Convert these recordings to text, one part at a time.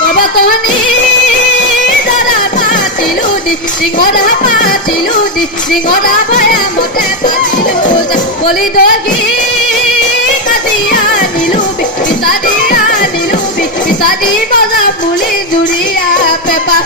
Korbatoni dara patilu di singora patilu di singora baya mote patilu boli dogi kadiya nilubi pisadi boza puli duriya pepa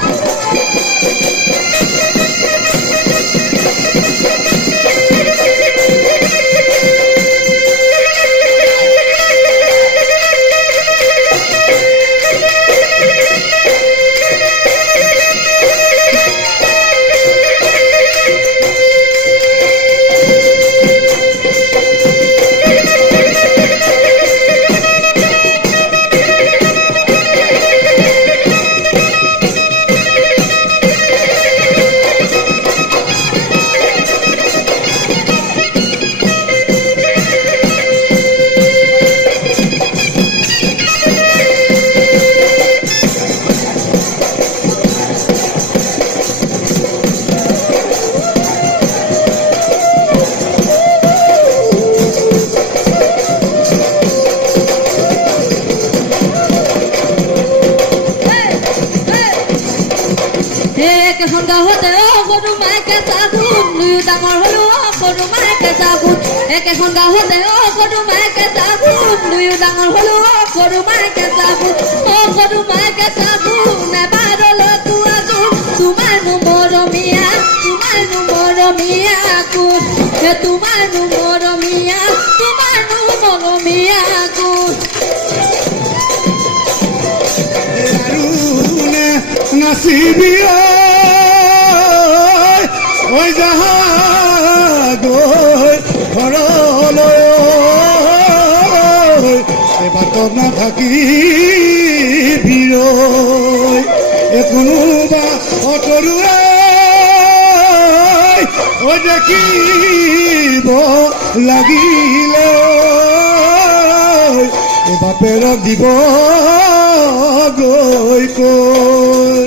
Ek honga hote o guru mai ke sagun nuyu damor holu o guru mai ke sagun ek honga hote o guru mai ke sagun nuyu damor holu o guru mai ke sagun o guru mai ke sagun na barolo tu agun tumanu moro mia ku ke tumanu moro mia ku Nasibia oi jahagoi horolo ebator na thaki biroi ekonuba otorue oi dekibo lagile বাপের দিব গৈ কৈ